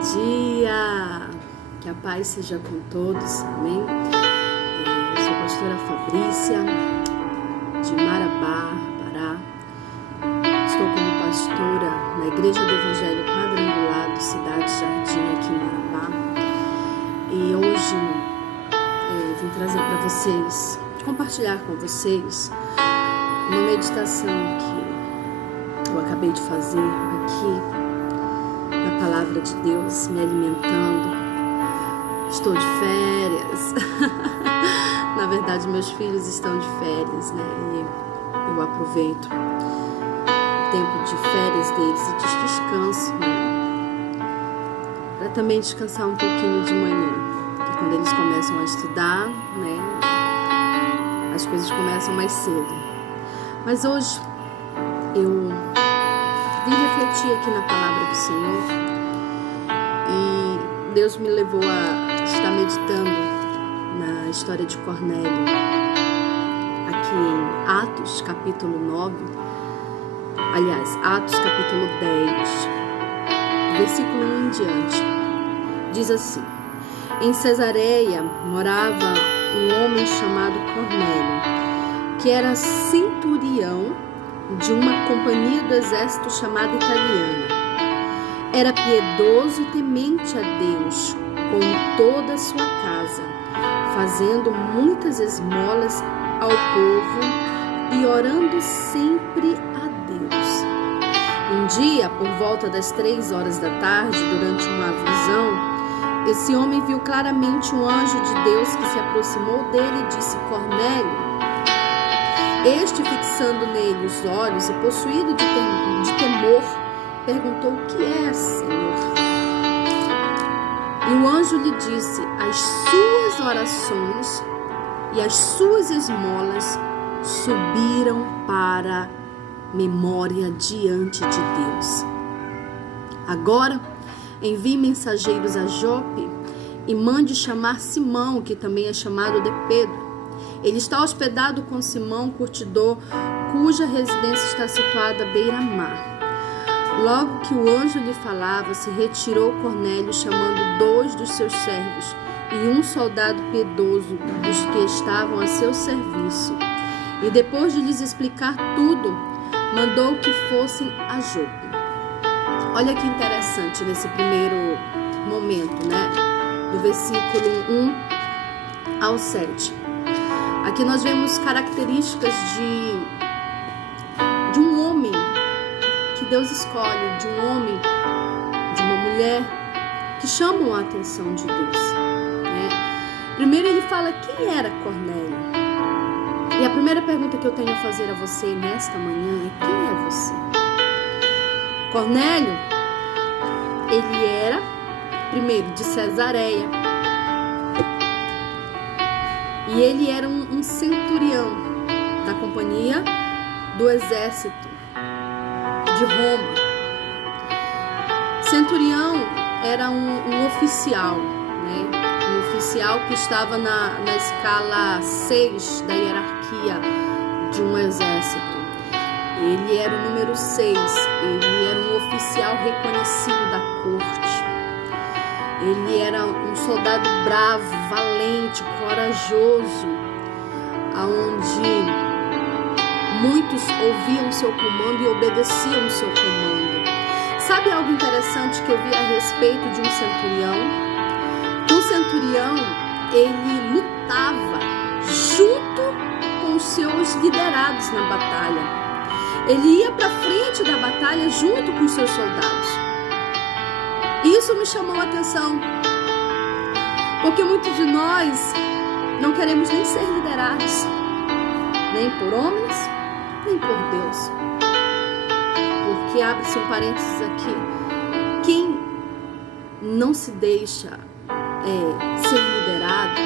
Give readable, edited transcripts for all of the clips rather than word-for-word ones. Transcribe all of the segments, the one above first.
dia! Que a paz seja com todos, amém? Eu sou a pastora Fabrícia, de Marabá, Pará. Estou como pastora na Igreja do Evangelho Quadrangular do Cidade Jardim, aqui em Marabá. E hoje vim trazer para vocês, compartilhar com vocês uma meditação que eu acabei de fazer aqui na Palavra de Deus, me alimentando. Estou de férias. Na verdade, meus filhos estão de férias, né? E eu aproveito o tempo de férias deles e de descanso, né? Para também descansar um pouquinho de manhã, porque quando eles começam a estudar, né? As coisas começam mais cedo. Mas hoje eu vim refletir aqui na Palavra do Senhor e Deus me levou a estar meditando na história de Cornélio, aqui em Atos capítulo 9, aliás, Atos capítulo 10, versículo 1 em diante. Diz assim: em Cesareia morava um homem chamado Cornélio, que era centurião de uma companhia do exército chamada Italiana. Era piedoso e temente a Deus com toda a sua casa, fazendo muitas esmolas ao povo e orando sempre a Deus. Um dia, por volta das 3 horas da tarde, durante uma visão, esse homem viu claramente um anjo de Deus que se aproximou dele e disse: Cornélio. Este, fixando nele os olhos e possuído de temor, perguntou: o que é, Senhor? E o anjo lhe disse: as suas orações e as suas esmolas subiram para memória diante de Deus. Agora, envie mensageiros a Jope e mande chamar Simão, que também é chamado de Pedro. Ele está hospedado com Simão, curtidor, cuja residência está situada à beira-mar. Logo que o anjo lhe falava, se retirou Cornélio, chamando 2 dos seus servos e um soldado piedoso dos que estavam a seu serviço. E depois de lhes explicar tudo, mandou que fossem a Jope. Olha que interessante nesse primeiro momento, né? Do versículo 1 ao 7. Aqui nós vemos características de um homem que Deus escolhe, de um homem, de uma mulher que chamam a atenção de Deus, né? Primeiro ele fala quem era Cornélio. E a primeira pergunta que eu tenho a fazer a você nesta manhã é: quem é você? Cornélio, ele era, primeiro, de Cesareia. E ele era um centurião da companhia do exército de Roma. Centurião era um oficial, né? Um oficial que estava na escala 6 da hierarquia de um exército. Ele era o número 6, ele era um oficial reconhecido da corte. Ele era um soldado bravo, valente, corajoso, aonde muitos ouviam seu comando e obedeciam seu comando. Sabe algo interessante que eu vi a respeito de um centurião? Um centurião, ele lutava junto com os seus liderados na batalha. Ele ia para frente da batalha junto com os seus soldados. Isso me chamou a atenção, porque muitos de nós não queremos nem ser liderados, nem por homens, nem por Deus. Porque, abre-se um parênteses aqui, quem não se deixa ser liderado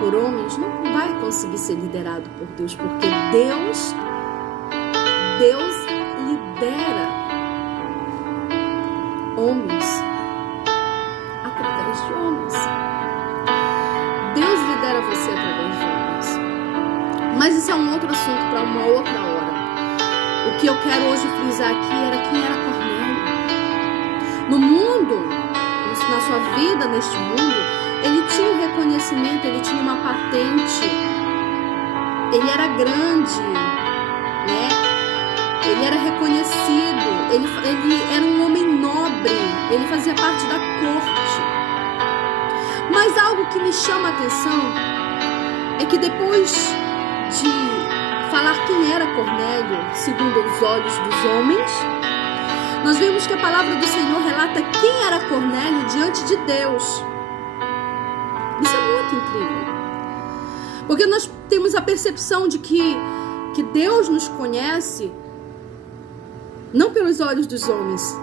por homens não vai conseguir ser liderado por Deus, porque Deus lidera homens através de homens. Deus lidera você através de homens. Mas isso é um outro assunto para uma outra hora. O que eu quero hoje frisar aqui era quem era Cornélio. No mundo na sua vida neste mundo, ele tinha um reconhecimento, ele tinha uma patente, ele era grande, né? Ele era reconhecido, ele era um homem nobre, ele fazia parte da corte. Mas algo que me chama a atenção é que depois de falar quem era Cornélio, segundo os olhos dos homens, nós vemos que a palavra do Senhor relata quem era Cornélio diante de Deus. Isso é muito incrível. Porque nós temos a percepção de que Deus nos conhece não pelos olhos dos homens,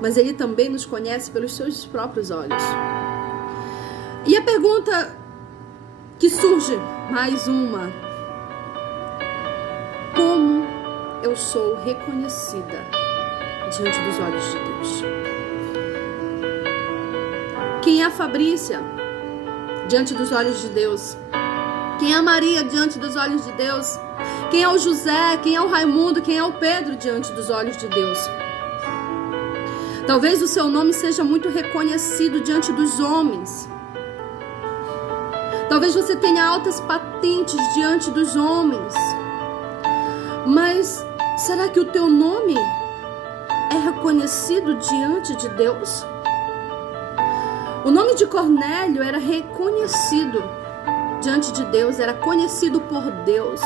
mas Ele também nos conhece pelos seus próprios olhos. E a pergunta que surge, mais uma: como eu sou reconhecida diante dos olhos de Deus? Quem é a Fabrícia diante dos olhos de Deus? Quem é a Maria diante dos olhos de Deus? Quem é o José? Quem é o Raimundo? Quem é o Pedro diante dos olhos de Deus? Talvez o seu nome seja muito reconhecido diante dos homens. Talvez você tenha altas patentes diante dos homens. Mas será que o teu nome é reconhecido diante de Deus? O nome de Cornélio era reconhecido diante de Deus, era conhecido por Deus,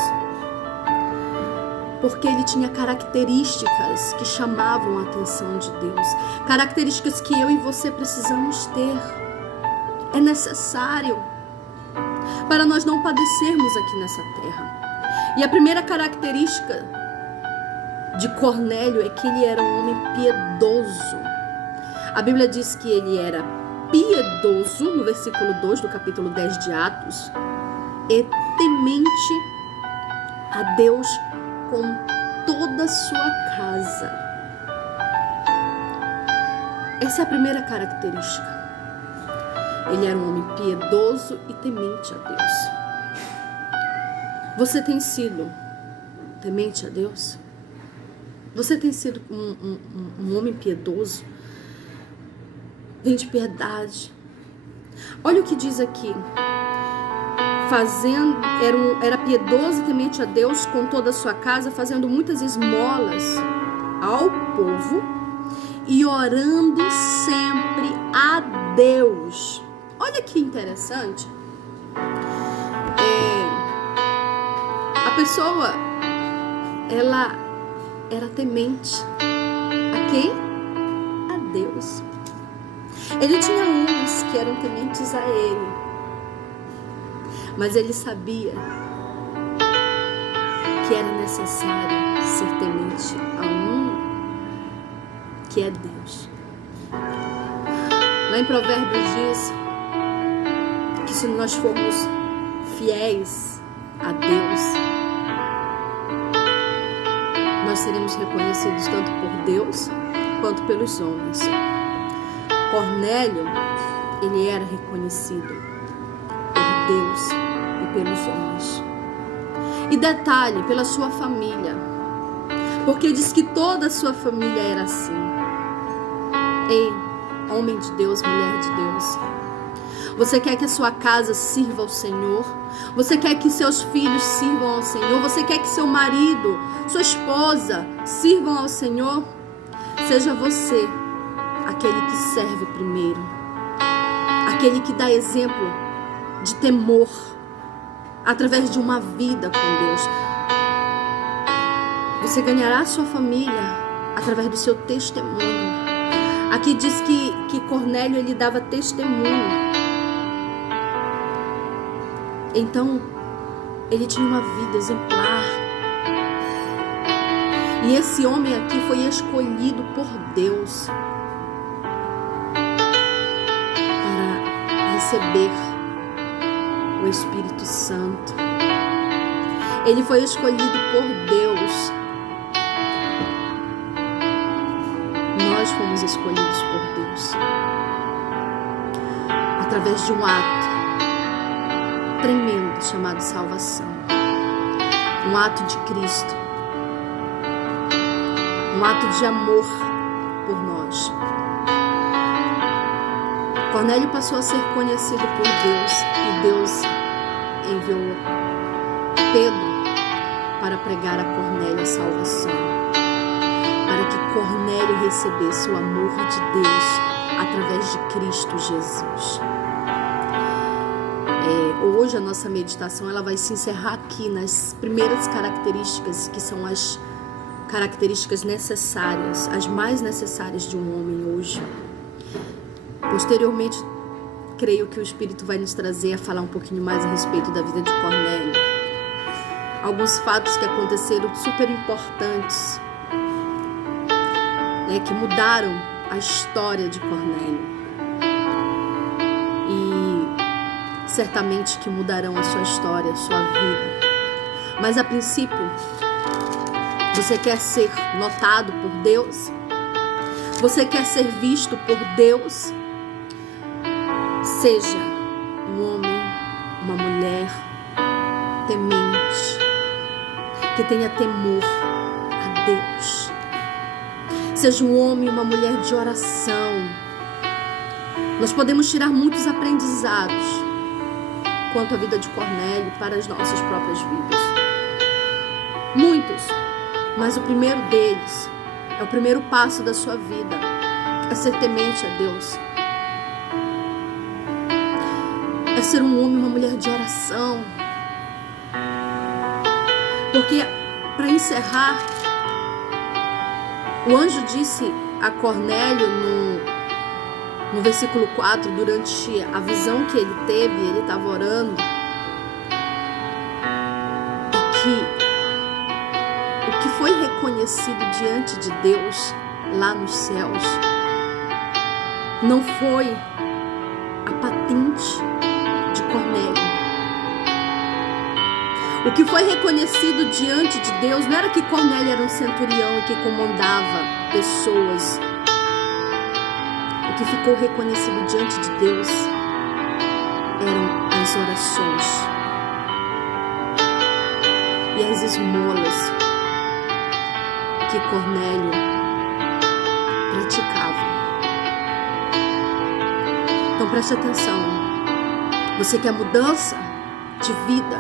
porque ele tinha características que chamavam a atenção de Deus, características que eu e você precisamos ter. É necessário para nós não padecermos aqui nessa terra. E a primeira característica de Cornélio é que ele era um homem piedoso. A Bíblia diz que ele era piedoso, no versículo 2 do capítulo 10 de Atos, e temente a Deus com toda a sua casa. Essa é a primeira característica. Ele era um homem piedoso e temente a Deus. Você tem sido temente a Deus? Você tem sido um homem piedoso? Vem de piedade. Olha o que diz aqui. Era piedoso e temente a Deus com toda a sua casa, fazendo muitas esmolas ao povo e orando sempre a Deus. Olha que interessante. A pessoa, ela era temente a quem? A Deus. Ele tinha uns que eram tementes a ele, mas ele sabia que era necessário ser temente a um que é Deus. Lá em Provérbios diz que se nós formos fiéis a Deus, nós seremos reconhecidos tanto por Deus quanto pelos homens. Cornélio, ele era reconhecido por Deus e pelos homens. E detalhe, pela sua família, porque diz que toda a sua família era assim. Ei, homem de Deus, mulher de Deus, você quer que a sua casa sirva ao Senhor? Você quer que seus filhos sirvam ao Senhor? Você quer que seu marido, sua esposa sirvam ao Senhor? Seja você aquele que serve primeiro, aquele que dá exemplo de temor através de uma vida com Deus. Você ganhará a sua família através do seu testemunho. Aqui diz que Cornélio, ele dava testemunho. Então, ele tinha uma vida exemplar. E esse homem aqui foi escolhido por Deus para receber o Espírito Santo. Ele foi escolhido por Deus. Nós fomos escolhidos por Deus através de um ato tremendo chamado salvação, um ato de Cristo, um ato de amor por nós. Cornélio passou a ser conhecido por Deus e Deus enviou Pedro para pregar a Cornélio a salvação, para que Cornélio recebesse o amor de Deus através de Cristo Jesus. Hoje a nossa meditação ela vai se encerrar aqui nas primeiras características, que são as características necessárias, as mais necessárias de um homem hoje. Posteriormente, creio que o Espírito vai nos trazer a falar um pouquinho mais a respeito da vida de Cornélio. Alguns fatos que aconteceram super importantes, né, que mudaram a história de Cornélio. E certamente que mudarão a sua história, a sua vida. Mas a princípio, você quer ser notado por Deus? Você quer ser visto por Deus? Seja um homem, uma mulher temente, que tenha temor a Deus. Seja um homem, uma mulher de oração. Nós podemos tirar muitos aprendizados quanto à vida de Cornélio para as nossas próprias vidas. Muitos, mas o primeiro deles, é o primeiro passo da sua vida, é ser temente a Deus. É ser um homem, uma mulher de oração. Porque, para encerrar, o anjo disse a Cornélio no versículo 4, durante a visão que ele teve, ele estava orando, que o que foi reconhecido diante de Deus lá nos céus não foi a patente de Cornélio. O que foi reconhecido diante de Deus não era que Cornélio era um centurião e que comandava pessoas. O que ficou reconhecido diante de Deus eram as orações e as esmolas que Cornélio praticava. Então preste atenção. Você quer mudança de vida,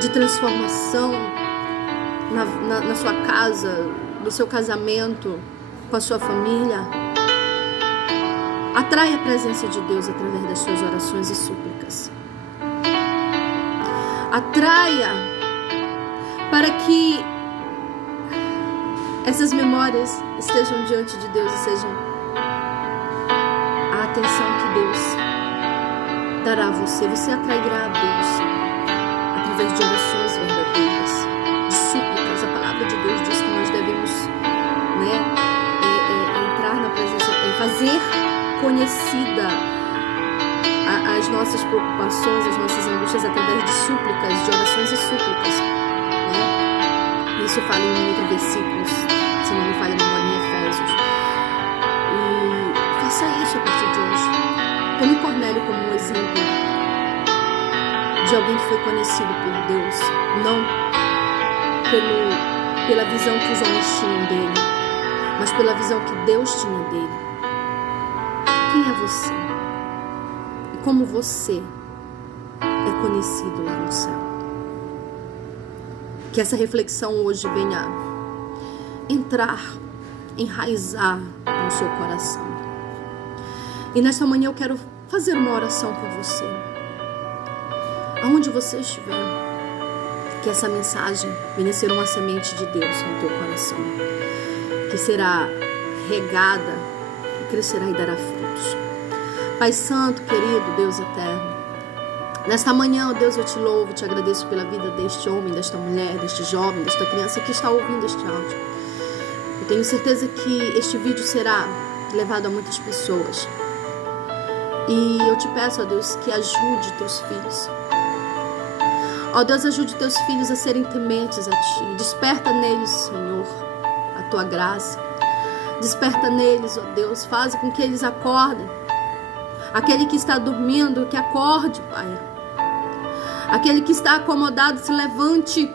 de transformação na sua casa, no seu casamento, com a sua família? Atrai a presença de Deus através das suas orações e súplicas. Atraia para que essas memórias estejam diante de Deus e sejam a atenção que Deus dará a você. Você atrairá a Deus através de orações verdadeiras, de súplicas. A palavra de Deus diz que nós devemos, entrar na presença, fazer conhecida as nossas preocupações, as nossas angústias através de súplicas, de orações e súplicas. Isso fala em outros versículos, se não me falha a memória, em Efésios. E faça isso a partir de hoje. Tome Cornélio como um exemplo de alguém que foi conhecido por Deus, não pela visão que os homens tinham dele, mas pela visão que Deus tinha dele. Quem é você? E como você é conhecido lá no céu? Que essa reflexão hoje venha entrar, enraizar no seu coração. E nesta manhã eu quero fazer uma oração por você. Aonde você estiver, que essa mensagem venha ser uma semente de Deus no teu coração, que será regada e crescerá e dará frutos. Pai Santo, querido Deus eterno, nesta manhã, ó Deus, eu te louvo, te agradeço pela vida deste homem, desta mulher, deste jovem, desta criança que está ouvindo este áudio. Eu tenho certeza que este vídeo será levado a muitas pessoas. E eu te peço, ó Deus, que ajude teus filhos. Ó Deus, ajude teus filhos a serem tementes a Ti. Desperta neles, Senhor, a Tua graça. Desperta neles, ó Deus, faz com que eles acordem. Aquele que está dormindo, que acorde, Pai. Aquele que está acomodado, se levante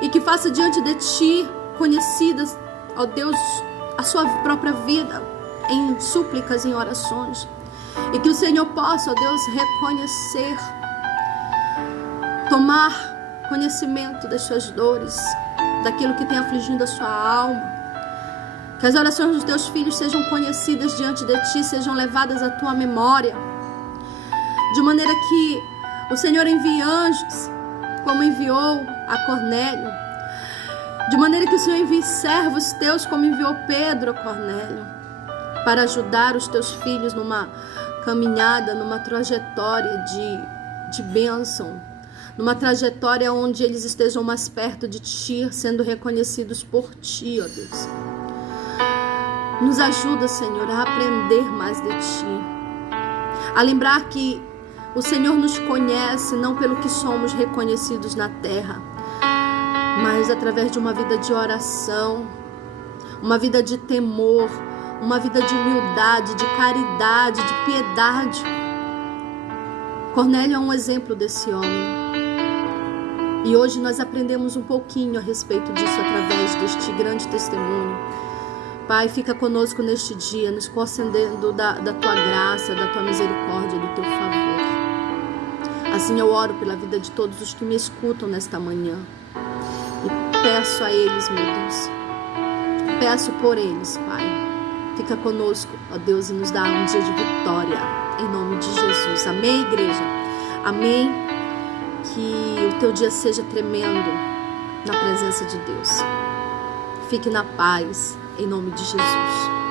e que faça diante de Ti conhecidas, ó Deus, a sua própria vida em súplicas, em orações. E que o Senhor possa, ó Deus, reconhecer, tomar conhecimento das suas dores, daquilo que tem afligindo a sua alma. Que as orações dos teus filhos sejam conhecidas diante de ti, sejam levadas à tua memória, de maneira que o Senhor envie anjos, como enviou a Cornélio, de maneira que o Senhor envie servos teus, como enviou Pedro a Cornélio, para ajudar os teus filhos numa caminhada, numa trajetória de bênção, numa trajetória onde eles estejam mais perto de ti, sendo reconhecidos por ti, ó Deus. Nos ajuda, Senhor, a aprender mais de ti, a lembrar que o Senhor nos conhece não pelo que somos reconhecidos na terra, mas através de uma vida de oração, uma vida de temor, uma vida de humildade, de caridade, de piedade. Cornélio é um exemplo desse homem. E hoje nós aprendemos um pouquinho a respeito disso através deste grande testemunho. Pai, fica conosco neste dia, nos concedendo da tua graça, da tua misericórdia, do teu favor. Assim eu oro pela vida de todos os que me escutam nesta manhã. E peço a eles, meu Deus, peço por eles, Pai. Fica conosco, ó Deus, e nos dá um dia de vitória, em nome de Jesus. Amém, igreja? Amém? Que o teu dia seja tremendo na presença de Deus. Fique na paz, em nome de Jesus.